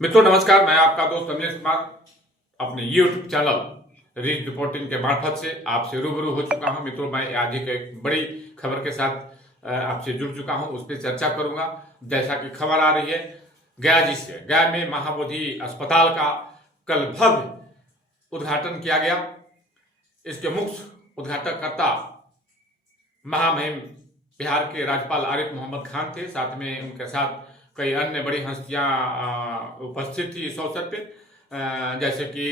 मित्रों नमस्कार, मैं आपका दोस्त रमेश कुमार अपने YouTube चैनल रीच रिपोर्टिंग के मार्फत से आपसे रूबरू हो चुका हूं। मित्रों, मैं आज एक बड़ी खबर के साथ आपसे जुड़ चुका हूं, उस पर चर्चा करूंगा। जैसा कि खबर आ रही है गया जी से, गया में महाबोधि अस्पताल का कल भव्य उद्घाटन किया गया। इसके मुख्य उद्घाटनकर्ता महामहिम बिहार के राज्यपाल आरिफ मोहम्मद खान थे। साथ में उनके साथ कई अन्य बड़ी हस्तियां उपस्थित थी इस अवसर पे, जैसे कि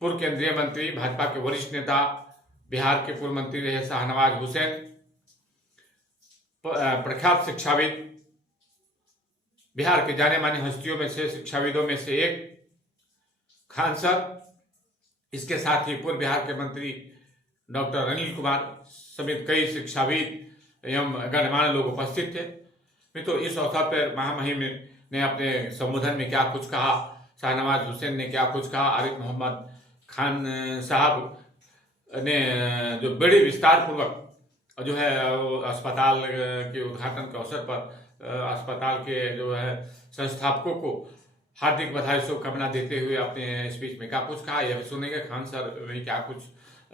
पूर्व केंद्रीय मंत्री, भाजपा के वरिष्ठ नेता, बिहार के पूर्व मंत्री रहे शाहनवाज हुसैन, प्रख्यात शिक्षाविद, बिहार के जाने मानी हस्तियों में से, शिक्षाविदों में से एक खान सर। इसके साथ ही पूर्व बिहार के मंत्री डॉक्टर अनिल कुमार समेत कई शिक्षाविद एवं गणमान्य लोग उपस्थित थे। तो इस अवसर पर महामहिम ने अपने संबोधन में क्या कुछ कहा, शाहनवाज हुसैन ने क्या कुछ कहा, आरिफ मोहम्मद खान साहब ने जो बड़ी विस्तार पूर्वक जो है अस्पताल के उद्घाटन के अवसर पर अस्पताल के जो है संस्थापकों को हार्दिक बधाई शुभकामना देते हुए अपने स्पीच में क्या कुछ कहा, यह भी सुनेंगे। खान सर ने क्या कुछ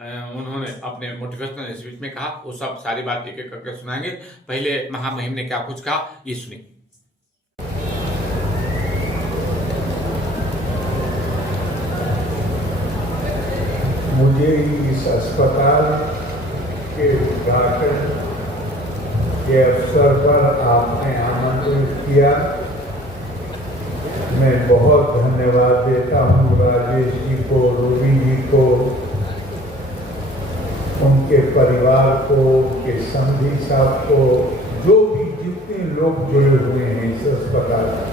उन्होंने अपने मोटिवेशनल स्पीच में कहा, वो सब सारी बात एक एक करके सुनाएंगे। पहले महामहिम ने क्या कुछ कहा, ये सुनिए। मुझे इस अस्पताल के उद्घाटन के अवसर पर आपने आमंत्रित किया। मैं बहुत धन्यवाद देता हूँ राजेश जी को, रूबी जी को, उनके परिवार को, उनके संधि साहब को, जो भी जितने लोग जुड़े हुए हैं इस अस्पताल में।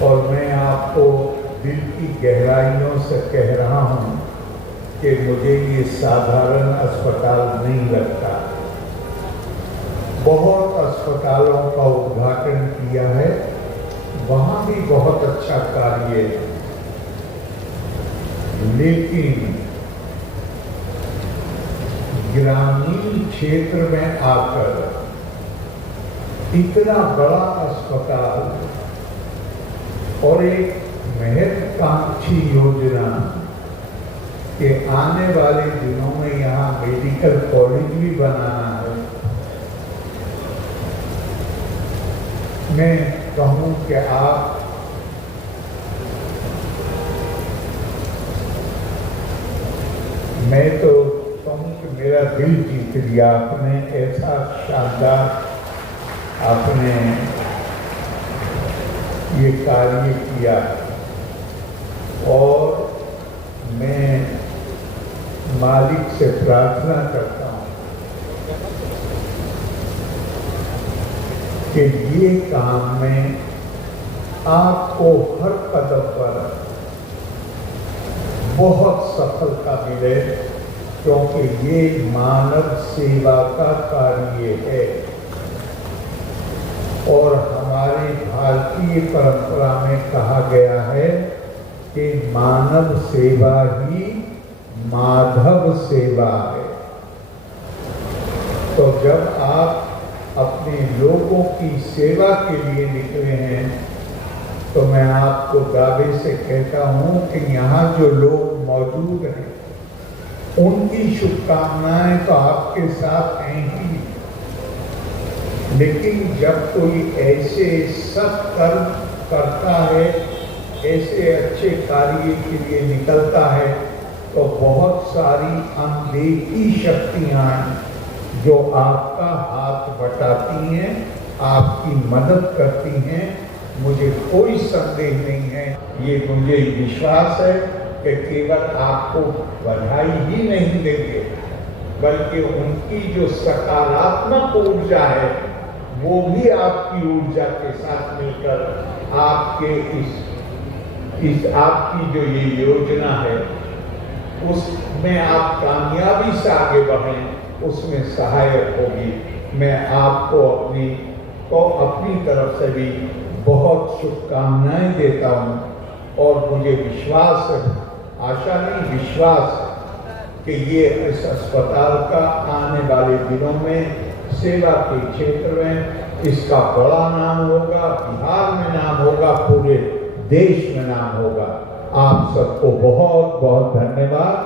और मैं आपको दिल की गहराइयों से कह रहा हूं कि मुझे ये साधारण अस्पताल नहीं लगता। बहुत अस्पतालों का उद्घाटन किया है, वहां भी बहुत अच्छा कार्य है, लेकिन ग्रामीण क्षेत्र में आकर इतना बड़ा अस्पताल और एक महत्वाकांक्षी योजना के आने वाले दिनों में यहाँ मेडिकल कॉलेज भी बनाना है। मैं कहूँ कि आप मैं तो कहूँ कि मेरा दिल जीत लिया आपने। ऐसा शानदार आपने ये कार्य किया और मैं मालिक से प्रार्थना करता हूँ कि ये काम में आपको हर कदम पर बहुत सफलता मिले, क्योंकि ये मानव सेवा का कार्य है और हमारी भारतीय परंपरा में कहा गया है कि मानव सेवा ही माधव सेवा है। तो जब आप अपने लोगों की सेवा के लिए निकले हैं तो मैं आपको दावे से कहता हूं कि यहाँ जो लोग मौजूद हैं उनकी शुभकामनाएं तो आपके साथ हैं ही, लेकिन जब कोई ऐसे सत कर्म करता है, ऐसे अच्छे कार्य के लिए निकलता है, तो बहुत सारी अनदेखी शक्तियां जो आपका हाथ बटाती हैं, आपकी मदद करती हैं, मुझे कोई संदेह नहीं है। ये मुझे विश्वास है कि केवल आपको बधाई ही नहीं देंगे, बल्कि उनकी जो सकारात्मक ऊर्जा है वो भी आपकी ऊर्जा के साथ मिलकर आपके इस आपकी जो ये योजना है उसमें आप कामयाबी से आगे बढ़ें, उसमें सहायक होगी। मैं आपको अपनी तरफ से भी बहुत शुभकामनाएं देता हूं और मुझे विश्वास है, आशा नहीं विश्वास है कि ये इस अस्पताल का आने वाले दिनों में सेवा के क्षेत्र में इसका बड़ा नाम होगा, बिहार में नाम होगा, पूरे देश में नाम होगा। आप सबको बहुत बहुत धन्यवाद।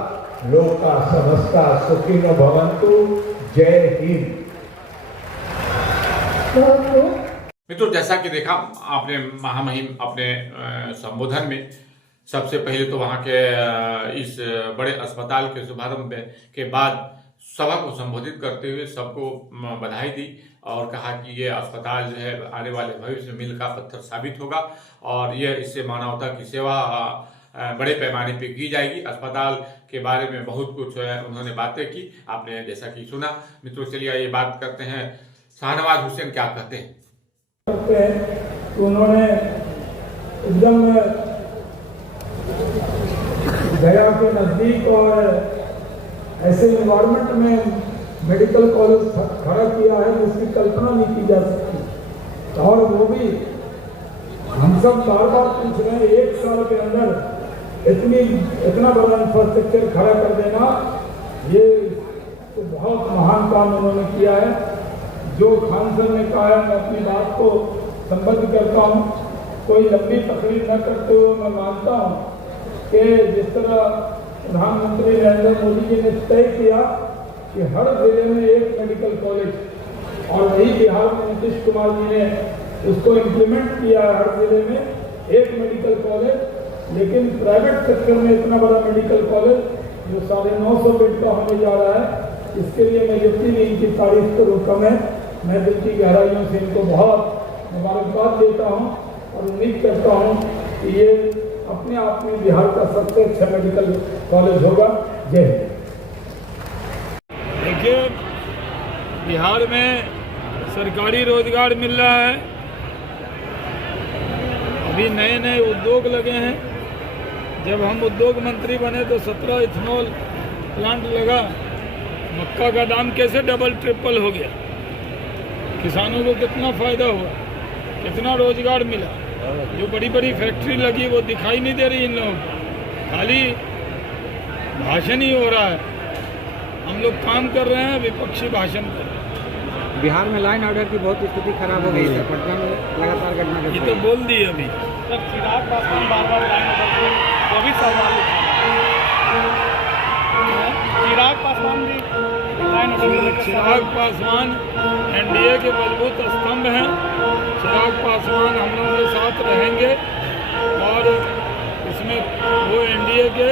लोका समस्ता सुखिनो भवन्तु। जय हिंद। मित्रों, जैसा कि देखा आपने महामहिम अपने संबोधन में सबसे पहले तो वहां के इस बड़े अस्पताल के शुभारंभ के बाद सभा को संबोधित करते हुए सबको बधाई दी और कहा कि ये अस्पताल जो है आने वाले भविष्य में मील का पत्थर साबित होगा और यह इससे मानवता की सेवा बड़े पैमाने पे की जाएगी। अस्पताल के बारे में बहुत कुछ उन्होंने बातें की, आपने जैसा कि सुना। मित्रों, चलिए ये बात करते हैं शाहनवाज हुसैन क्या कहते हैं। तो उन्होंने एकदम गया के नजदीक और ऐसे इन्वायरमेंट में मेडिकल कॉलेज खड़ा किया है जिसकी कल्पना नहीं की जा सकती। और वो भी हम सब बार बार पूछ रहे हैं, 1 साल के अंदर इतना बड़ा इंफ्रास्ट्रक्चर खड़ा कर देना, ये तो बहुत महान काम उन्होंने किया है। जो खान सर ने कहा है, मैं अपनी बात को संबद्ध करता हूँ, कोई लंबी तकरीर न करते हुए मैं मानता हूँ कि जिस तरह प्रधानमंत्री नरेंद्र मोदी जी ने तय किया कि हर जिले में एक मेडिकल कॉलेज, और वही बिहार में नीतीश कुमार जी ने उसको इम्प्लीमेंट किया है, हर जिले में एक मेडिकल कॉलेज। लेकिन प्राइवेट सेक्टर में इतना बड़ा मेडिकल कॉलेज जो 950 बेड का होने जा रहा है, इसके लिए मैं यकीन इनकी तारीफ करूँ कम है। मैं दिल की गहराइयों से इनको बहुत मुबारकबाद देता हूँ और उम्मीद करता हूँ कि ये अपने आप में बिहार का सबसे अच्छा मेडिकल कॉलेज होगा। जय हिंद। देखिए, बिहार में सरकारी रोजगार मिल रहा है, अभी नए नए उद्योग लगे हैं। जब हम उद्योग मंत्री बने तो 17 इथेनॉल प्लांट लगा, मक्का का दाम कैसे डबल ट्रिपल हो गया, किसानों को कितना फायदा हुआ, कितना रोजगार मिला। जो बड़ी बड़ी फैक्ट्री लगी वो दिखाई नहीं दे रही इन लोगों को, खाली भाषण ही हो रहा है। हम लोग काम कर रहे हैं, विपक्षी भाषण कर रहे हैं। बिहार में लाइन ऑर्डर की बहुत स्थिति खराब हो गई है, पटना में लगातार घटना ये तो बोल दी अभी। चिराग पासवान बार-बार लाइन ऑर्डर को भी सवाल चिराग पासवान भी line order. Chirag Paswan NDA के मजबूत स्तंभ हैं। चिराग पासवान हम लोगों के साथ रहेंगे और इसमें वो एनडीए के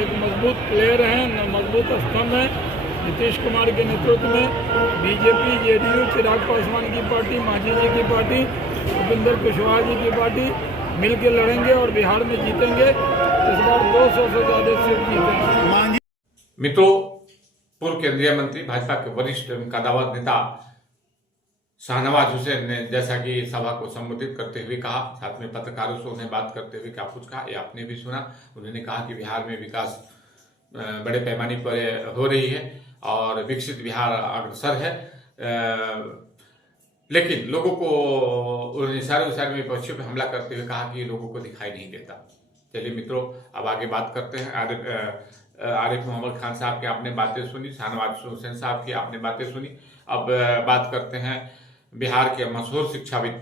एक मजबूत प्लेयर हैं, मजबूत स्तंभ हैं। नीतीश कुमार के नेतृत्व में बीजेपी, जेडीयू, चिराग पासवान की पार्टी, मांझी जी की पार्टी, उपेंद्र कुशवाहा जी की पार्टी मिलकर लड़ेंगे और बिहार में जीतेंगे। इस बार 200 से ज़्यादा सीट जीतेंगे। मित्रों, पूर्व केंद्रीय मंत्री, भाजपा के वरिष्ठ कदावर नेता शाहनवाज हुसैन ने जैसा कि सभा को संबोधित करते हुए कहा, साथ में पत्रकारों से उन्हें बात करते हुए क्या कुछ कहा, ये आपने भी सुना। उन्होंने कहा कि बिहार में विकास बड़े पैमाने पर हो रही है और विकसित बिहार अग्रसर है, लेकिन लोगों को उन्होंने इशारे में विपक्षियों पर हमला करते हुए कहा कि लोगों को दिखाई नहीं देता। चलिए मित्रों, अब आगे बात करते हैं। आरिफ मोहम्मद खान साहब की आपने बातें सुनी, शाहनवाज हुसैन साहब की आपने बातें सुनी। अब बात करते हैं बिहार के मशहूर शिक्षाविद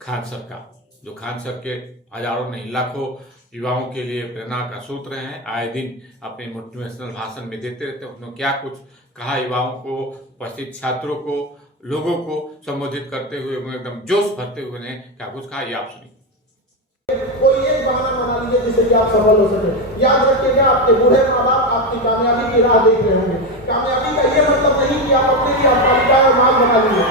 खान सर का, जो खान सर के हजारों नहीं लाखों युवाओं के लिए प्रेरणा का सूत्र हैं। आए दिन अपने मोटिवेशनल भाषण में देते रहते हैं। उन्होंने क्या कुछ कहा युवाओं को, उपस्थित छात्रों को, लोगों को संबोधित करते हुए, एकदम जोश भरते हुए उन्हें क्या कुछ कहा, ये आप सुनिए। कोई एक बहाना बना लीजिए जिससे कि आप सफल हो सके। याद रखिएगा, आपके बूढ़े माँ बाप आपकी कामयाबी की राह देख रहे होंगे। कामयाबी का ये मतलब नहीं कि आप अपने लिए अट्टालिका और माल बना लीजिए।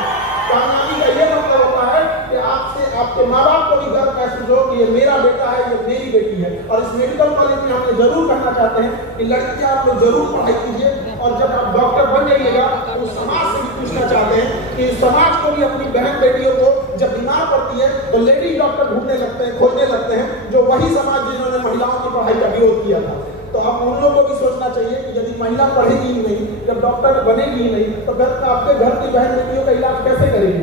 कामयाबी का ये मतलब होता है कि आपसे आपके माँ बाप को भी गर्व महसूस हो कि ये मेरा बेटा है, ये मेरी बेटी है। और इस मेडिकल कॉलेज में हम ये जरूर कहना चाहते हैं कि लड़कियां आप लोग जरूर पढ़ाई कीजिए, और जब आप डॉक्टर बन जाइएगा तो समाज से भी पूछना चाहते हैं कि समाज को भी अपनी बहन बेटियों को जब बीमार पड़ती है तो लेडी डॉक्टर ढूंढने लगते हैं, खोजने लगते हैं, जो वही समाज जिन्होंने महिलाओं की पढ़ाई का विरोध किया था। तो अब उन लोगों को भी सोचना चाहिए कि यदि महिला पढ़ेगी ही नहीं, जब डॉक्टर बनेगी ही नहीं, तो आपके घर की बहन बेटियों का इलाज कैसे करेगी।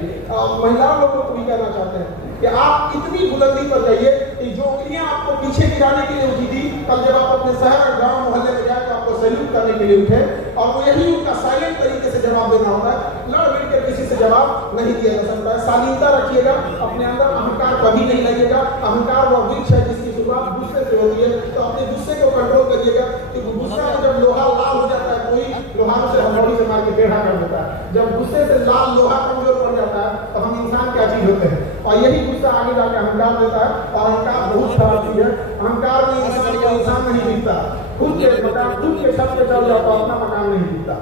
महिलाओं लोगों को भी कहना चाहते हैं कि आप इतनी बुलंदी पर जाइए कि जो उंगलियां आपको पीछे गिराने के लिए उठी थी, कल जब आप अपने शहर, गाँव, मोहल्ले में जाए तो आपको सैल्यूट करने के लिए उठे, और वो यही उनका साइलेंट डायरेक्ट तरीके से जवाब देना होता है, लड़ भिड़ के किसी से जवाब नहीं दिया जा सकता है। शालीनता रखिएगा, अपने अंदर अहंकार कभी नहीं लाइएगा। अहंकार वह वृक्ष है जिसकी शुरुआत गुस्से से होती है, तो अपने गुस्से को कंट्रोल करिएगा, क्योंकि गुस्सा में जब लोहा लाल हो जाता है, कोई लोहारों से हथौड़ी से मार के टेढ़ा कर देता है। जब गुस्से से लाल लोहा कमजोर पड़ जाता है तो हम इंसान क्या चीज होते हैं, और यही गुस्सा आगे जाकर अहंकार देता है। और अहंकार बहुत खराब चीज है। अहंकार में इंसान नहीं दिखता, खुद के मकान, खुद के छत पे चल जाओ तो अपना मकान नहीं दिखता।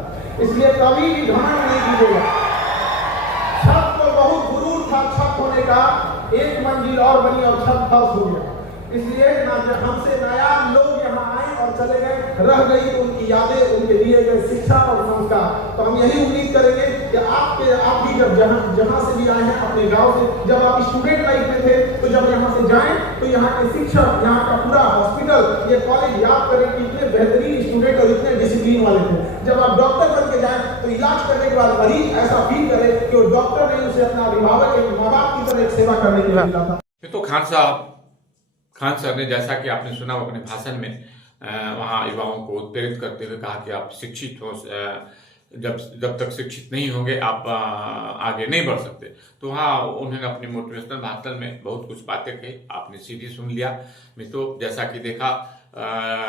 इसलिए कभी भी घमंड नहीं कीजिएगा। छत को बहुत गुरूर था छत होने का, एक मंजिल और बनी और छत फर्श हो गया। इसलिए हमसे नया लोग यहाँ आए और चले गए, रह गई उनकी यादें, उनके दिए गए शिक्षा और संस्कार। तो हम यही उम्मीद करेंगे कि आप भी जब जहाँ से भी आए हैं अपने गांव से, जब आप स्टूडेंट लाइफ में थे तो जब यहाँ से जाएं तो यहाँ के शिक्षक, यहाँ का पूरा हॉस्पिटल, ये कॉलेज याद करें कि इतने बेहतरीन स्टूडेंट और इतने डिसिप्लिन वाले थे। जब आप डॉक्टर बन के जाएं तो इलाज करने के बाद मरीज ऐसा फील करे कि वो डॉक्टर नहीं, उसे अपना अभिभावक, एक माँ बाप की तरह एक सेवा करने के लिए मिला था। तो खान सर ने, जैसा कि आपने सुना अपने भाषण में, वहाँ युवाओं को उत्प्रेरित करते हुए कहा कि आप शिक्षित हो, जब तक शिक्षित नहीं होंगे आप आगे नहीं बढ़ सकते। तो वहाँ उन्होंने अपने मोटिवेशनल भाषण में बहुत कुछ बातें कही, आपने सीधी सुन लिया। मित्रों, जैसा कि देखा,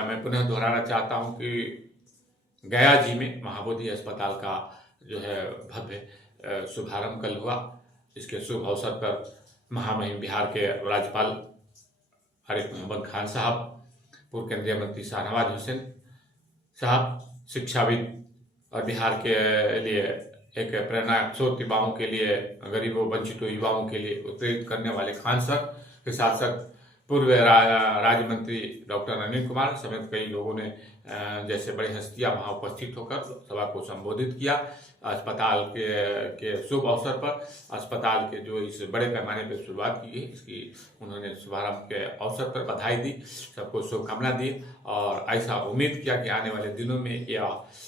मैं पुनः दोहराना चाहता हूँ कि गया जी में महाबोधि अस्पताल का जो है भव्य शुभारंभ कल हुआ। इसके शुभ अवसर पर महामहिम बिहार के राज्यपाल आरिफ मोहम्मद खान साहब, पूर्व केंद्रीय मंत्री शाहनवाज हुसैन साहब, शिक्षाविद और बिहार के लिए एक प्रेरणा स्रोत युवाओं के लिए, गरीबों वंचितों युवाओं के लिए उत्प्रेरित करने वाले खान सर के साथ साथ पूर्व राज्य मंत्री डॉक्टर अनिल कुमार समेत कई लोगों ने जैसे बड़ी हस्तियां वहां उपस्थित होकर सभा को संबोधित किया। अस्पताल के शुभ अवसर पर अस्पताल के जो इस बड़े पैमाने पर शुरुआत की है, इसकी उन्होंने शुभारंभ के अवसर पर बधाई दी, सबको शुभकामना दी और ऐसा उम्मीद किया कि आने वाले दिनों में यह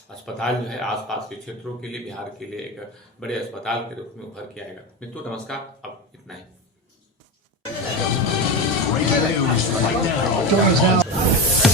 अस्पताल जो है आसपास के क्षेत्रों के लिए, बिहार के लिए एक बड़े अस्पताल के रूप में उभर के आएगा। मित्रों, नमस्कार, अब इतना ही। Breaking news right now.